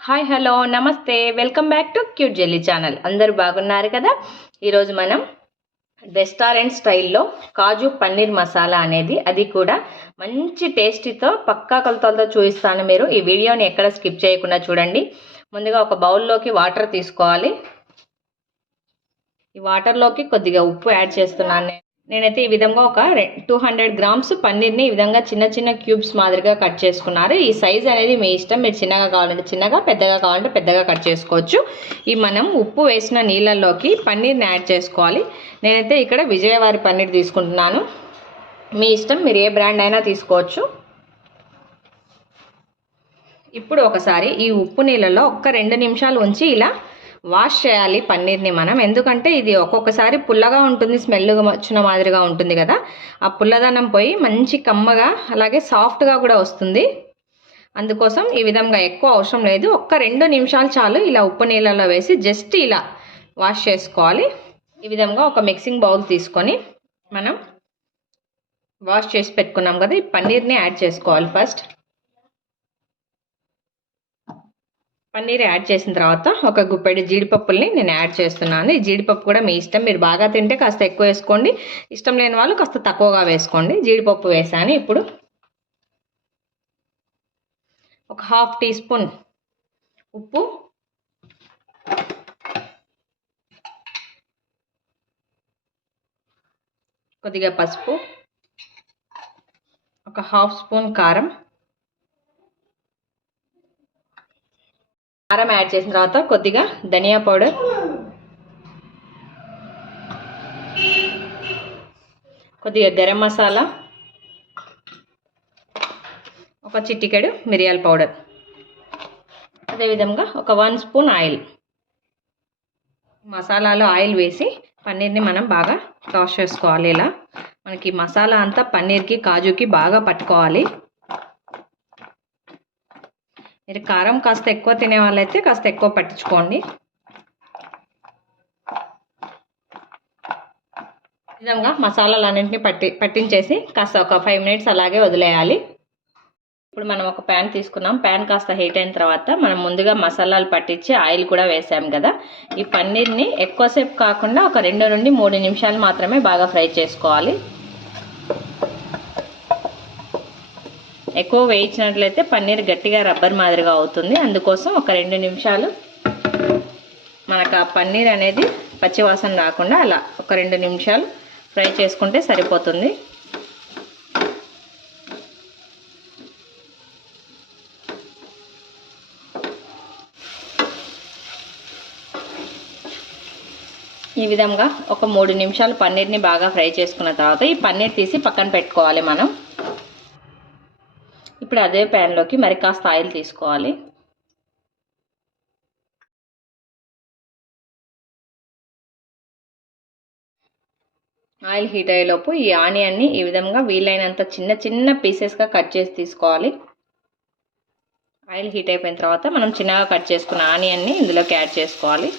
Hi hello నమస్తే welcome back to cute jelly channel. అందరూ బాగున్నారు కదా. ఈరోజు మనం రెస్టారెంట్ స్టైల్లో కాజు పన్నీర్ మసాలా అనేది, అది కూడా మంచి టేస్టీతో పక్కా కొలతలతో చూపిస్తాను. మీరు ఈ వీడియోని ఎక్కడ స్కిప్ చేయకుండా చూడండి. ముందుగా ఒక బౌల్లోకి వాటర్ తీసుకోవాలి. ఈ వాటర్లోకి కొద్దిగా ఉప్పు యాడ్ చేస్తున్నాను. నేనైతే ఈ విధంగా ఒక 200 గ్రామ్స్ పన్నీర్ని ఈ విధంగా చిన్న చిన్న క్యూబ్స్ మాదిరిగా కట్ చేసుకున్నారు. ఈ సైజ్ అనేది మీ ఇష్టం, మీరు చిన్నగా కావాలంటే చిన్నగా, పెద్దగా కావాలంటే పెద్దగా కట్ చేసుకోవచ్చు. ఈ మనం ఉప్పు వేసిన నీళ్ళల్లోకి పన్నీర్ని యాడ్ చేసుకోవాలి. నేనైతే ఇక్కడ విజయవారి పన్నీర్ తీసుకుంటున్నాను. మీ ఇష్టం, మీరు ఏ బ్రాండ్ అయినా తీసుకోవచ్చు. ఇప్పుడు ఒకసారి ఈ ఉప్పు నీళ్ళలో ఒక్క 2 నిమిషాలు ఉంచి ఇలా వాష్ చేయాలి పన్నీర్ని మనం. ఎందుకంటే ఇది ఒక్కొక్కసారి పుల్లగా ఉంటుంది, స్మెల్గా వచ్చిన మాదిరిగా ఉంటుంది కదా. ఆ పుల్లదనం పోయి మంచి కమ్మగా అలాగే సాఫ్ట్గా కూడా వస్తుంది. అందుకోసం ఈ విధంగా ఎక్కువ అవసరం లేదు, ఒక్క 2 నిమిషాలు చాలు. ఇలా ఉప్పు నీళ్ళలో వేసి జస్ట్ ఇలా వాష్ చేసుకోవాలి. ఈ విధంగా ఒక మిక్సింగ్ బౌల్ తీసుకొని మనం వాష్ చేసి పెట్టుకున్నాం కదా, ఈ పన్నీర్ని యాడ్ చేసుకోవాలి. ఫస్ట్ పన్నీర్ యాడ్ చేసిన తర్వాత ఒక గుప్పెడు జీడిపప్పుల్ని నేను యాడ్ చేస్తున్నాను. ఈ జీడిపప్పు కూడా మీ ఇష్టం, మీరు బాగా తింటే కాస్త ఎక్కువ వేసుకోండి, ఇష్టం లేని వాళ్ళు కాస్త తక్కువగా వేసుకోండి. జీడిపప్పు వేసాను. ఇప్పుడు ఒక 1/2 టీ స్పూన్ ఉప్పు, కొద్దిగా పసుపు, ఒక 1/2 స్పూన్ కారం యాడ్ చేసిన తర్వాత కొద్దిగా ధనియా పౌడర్, కొద్దిగా గరం మసాలా, ఒక చిటికెడు మిరియాల పౌడర్, అదేవిధంగా ఒక 1 స్పూన్ ఆయిల్. మసాలాలో ఆయిల్ వేసి పన్నీర్ని మనం బాగా టాస్ చేసుకోవాలి. ఇలా మనకి మసాలా అంతా పన్నీర్కి కాజుకి బాగా పట్టుకోవాలి. మీరు కారం కాస్త ఎక్కువ తినే వాళ్ళైతే కాస్త ఎక్కువ పట్టించుకోండి. ఈ విధంగా మసాలాలన్నింటినీ పట్టించేసి కాస్త ఒక 5 మినిట్స్ అలాగే వదిలేయాలి. ఇప్పుడు మనం ఒక ప్యాన్ తీసుకున్నాం. ప్యాన్ కాస్త హీట్ అయిన తర్వాత మనం ముందుగా మసాలాలు పట్టించి ఆయిల్ కూడా వేసాం కదా, ఈ పన్నీర్ని ఎక్కువసేపు కాకుండా ఒక 2 నుండి 3 నిమిషాలు మాత్రమే బాగా ఫ్రై చేసుకోవాలి. ఎక్కువ వేయించినట్లయితే పన్నీర్ గట్టిగా రబ్బర్ మాదిరిగా అవుతుంది. అందుకోసం ఒక 2 నిమిషాలు మనకు ఆ పన్నీర్ అనేది పచ్చివాసన రాకుండా అలా ఒక 2 నిమిషాలు ఫ్రై చేసుకుంటే సరిపోతుంది. ఈ విధంగా ఒక 3 నిమిషాలు పన్నీర్ని బాగా ఫ్రై చేసుకున్న తర్వాత ఈ పన్నీర్ తీసి పక్కన పెట్టుకోవాలి మనం. ఇప్పుడు అదే ప్యాన్లోకి మరి కాస్త ఆయిల్ తీసుకోవాలి. ఆయిల్ హీట్ అయ్యేలోపు ఈ ఆనియన్ని ఈ విధంగా వీలైనంత చిన్న చిన్న పీసెస్గా కట్ చేసి తీసుకోవాలి. ఆయిల్ హీట్ అయిపోయిన తర్వాత మనం చిన్నగా కట్ చేసుకున్న ఆనియన్ని ఇందులోకి యాడ్ చేసుకోవాలి.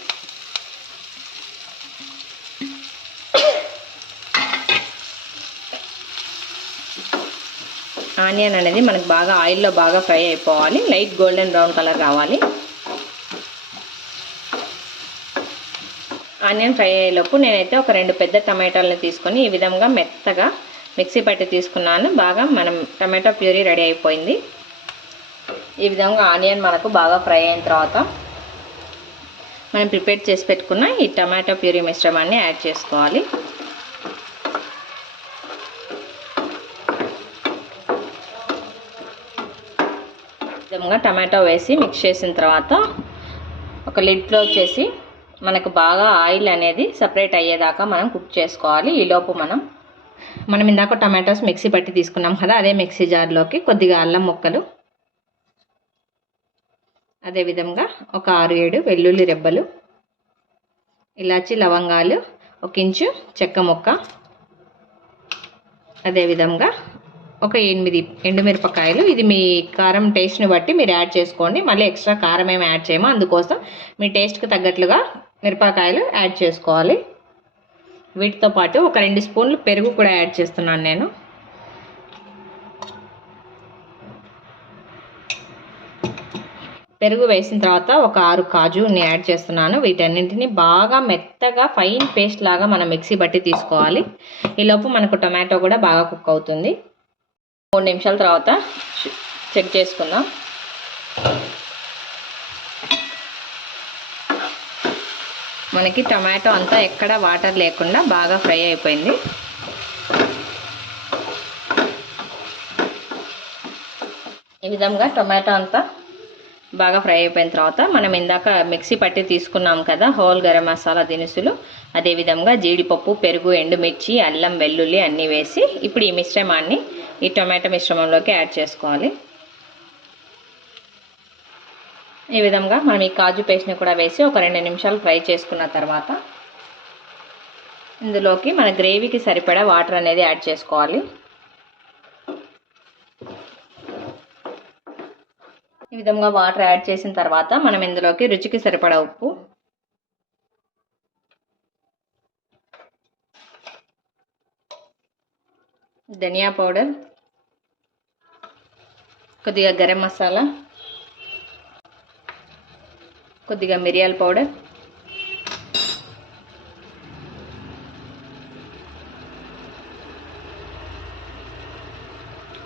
ఆనియన్ అనేది మనకు బాగా ఆయిల్లో బాగా ఫ్రై అయిపోవాలి, లైట్ గోల్డెన్ బ్రౌన్ కలర్ రావాలి. ఆనియన్ ఫ్రై అయ్యేలోపు నేనైతే ఒక 2 పెద్ద టమాటాలను తీసుకొని ఈ విధంగా మెత్తగా మిక్సీ పట్టి తీసుకున్నాను. బాగా మనం టమాటా ప్యూరీ రెడీ అయిపోయింది. ఈ విధంగా ఆనియన్ మనకు బాగా ఫ్రై అయిన తర్వాత మనం ప్రిపేర్ చేసి పెట్టుకున్న ఈ టమాటా ప్యూరీ మిశ్రమాన్ని యాడ్ చేసుకోవాలి. విధంగా టమాటో వేసి మిక్స్ చేసిన తర్వాత ఒక లిడ్ క్లోజ్ చేసి మనకు బాగా ఆయిల్ అనేది సపరేట్ అయ్యేదాకా మనం కుక్ చేసుకోవాలి. ఈలోపు మనం ఇందాక టమాటోస్ మిక్సీ పట్టి తీసుకున్నాం కదా, అదే మిక్సీ జార్లోకి కొద్దిగా అల్లం ముక్కలు, అదేవిధంగా ఒక 6-7 వెల్లుల్లి రెబ్బలు, ఇలాచి లవంగాలు, 1 ఇంచు చెక్క ముక్క, అదేవిధంగా ఒక 8 ఎండుమిరపకాయలు. ఇది మీ కారం టేస్ట్ని బట్టి మీరు యాడ్ చేసుకోండి. మళ్ళీ ఎక్స్ట్రా కారం ఏమి యాడ్ చేయము, అందుకోసం మీ టేస్ట్కి తగ్గట్లుగా మిరపకాయలు యాడ్ చేసుకోవాలి. వీటితో పాటు ఒక 2 స్పూన్లు పెరుగు కూడా యాడ్ చేస్తున్నాను నేను. పెరుగు వేసిన తర్వాత ఒక 6 కాజుని యాడ్ చేస్తున్నాను. వీటన్నింటిని బాగా మెత్తగా ఫైన్ పేస్ట్ లాగా మనం మిక్సీ బట్టి తీసుకోవాలి. ఈలోపు మనకు టొమాటో కూడా బాగా కుక్ అవుతుంది. 3 నిమిషాల తర్వాత చెక్ చేసుకుందాం. మనకి టొమాటో అంతా ఎక్కడ వాటర్ లేకుండా బాగా ఫ్రై అయిపోయింది. ఈ విధంగా టొమాటో అంతా బాగా ఫ్రై అయిపోయిన తర్వాత మనం ఇందాక మిక్సీ పట్టి తీసుకున్నాం కదా హోల్ గరం మసాలా దినుసులు, అదేవిధంగా జీడిపప్పు, పెరుగు, ఎండుమిర్చి, అల్లం, వెల్లుల్లి అన్నీ వేసి ఇప్పుడు ఈ మిశ్రమాన్ని ఈ టొమాటో మిశ్రమంలోకి యాడ్ చేసుకోవాలి. ఈ విధంగా మనం ఈ కాజు పేస్ట్ని కూడా వేసి ఒక 2 నిమిషాలు ఫ్రై చేసుకున్న తర్వాత ఇందులోకి మన గ్రేవీకి సరిపడా వాటర్ అనేది యాడ్ చేసుకోవాలి. ఈ విధంగా వాటర్ యాడ్ చేసిన తర్వాత మనం ఇందులోకి రుచికి సరిపడా ఉప్పు, ధనియా పౌడర్, కొద్దిగా గరం మసాలా, కొద్దిగా మిరియాల పౌడర్,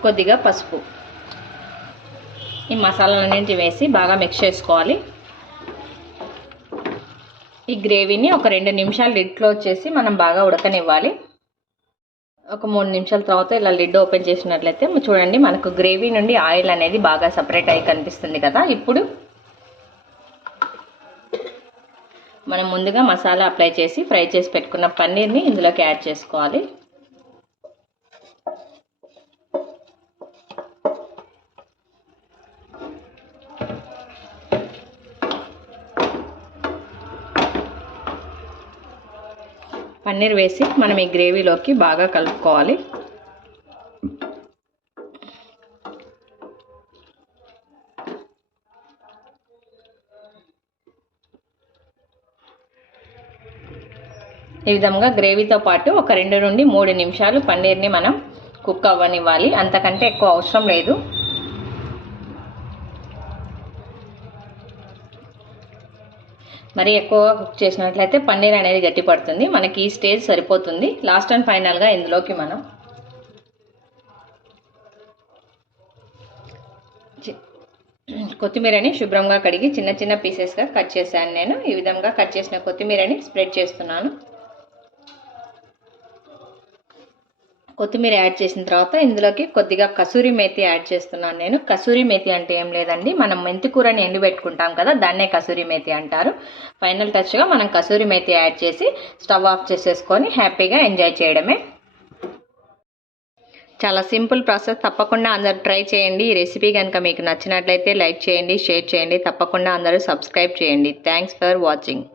కొద్దిగా పసుపు, ఈ మసాలాలన్నింటి వేసి బాగా మిక్స్ చేసుకోవాలి. ఈ గ్రేవీని ఒక 2 నిమిషాలు లిడ్ క్లోజ్ చేసి మనం బాగా ఉడకనివ్వాలి. ఒక 3 నిమిషాల తర్వాత ఇలా లిడ్ ఓపెన్ చేసినట్లయితే చూడండి మనకు గ్రేవీ నుండి ఆయిల్ అనేది బాగా సపరేట్ అయ్యి కనిపిస్తుంది కదా. ఇప్పుడు మనం ముందుగా మసాలా అప్లై చేసి ఫ్రై చేసి పెట్టుకున్న పన్నీర్ని ఇందులోకి యాడ్ చేసుకోవాలి. పన్నీర్ వేసి మనం ఈ గ్రేవీలోకి బాగా కలుపుకోవాలి. ఈ విధంగా గ్రేవీతో పాటు ఒక 2 నుండి 3 నిమిషాలు పన్నీర్ని మనం కుక్ అవ్వనివ్వాలి. అంతకంటే ఎక్కువ అవసరం లేదు. మరి ఎక్కువగా కుక్ చేసినట్లయితే పన్నీర్ అనేది గట్టి పడుతుంది. మనకి ఈ స్టేజ్ సరిపోతుంది. లాస్ట్ అండ్ ఫైనల్గా ఇందులోకి మనం కొత్తిమీరని శుభ్రంగా కడిగి చిన్న చిన్న పీసెస్గా కట్ చేశాను నేను. ఈ విధంగా కట్ చేసిన కొత్తిమీరని స్ప్రెడ్ చేస్తున్నాను. కొత్తిమీర యాడ్ చేసిన తర్వాత ఇందులోకి కొద్దిగా కసూరి మేతి యాడ్ చేస్తున్నాను నేను. కసూరి మేతి అంటే ఏం లేదండి, మనం మెంతి కూరని ఎండబెట్టుకుంటాం కదా, దాన్నే కసూరి మేతి అంటారు. ఫైనల్ టచ్గా మనం కసూరి మేతి యాడ్ చేసి స్టవ్ ఆఫ్ చేసేసుకొని హ్యాపీగా ఎంజాయ్ చేయడమే. చాలా సింపుల్ ప్రాసెస్. తప్పకుండా అందరూ ట్రై చేయండి. ఈ రెసిపీ కనుక మీకు నచ్చినట్లయితే లైక్ చేయండి, షేర్ చేయండి. తప్పకుండా అందరూ సబ్స్క్రైబ్ చేయండి. Thanks for watching.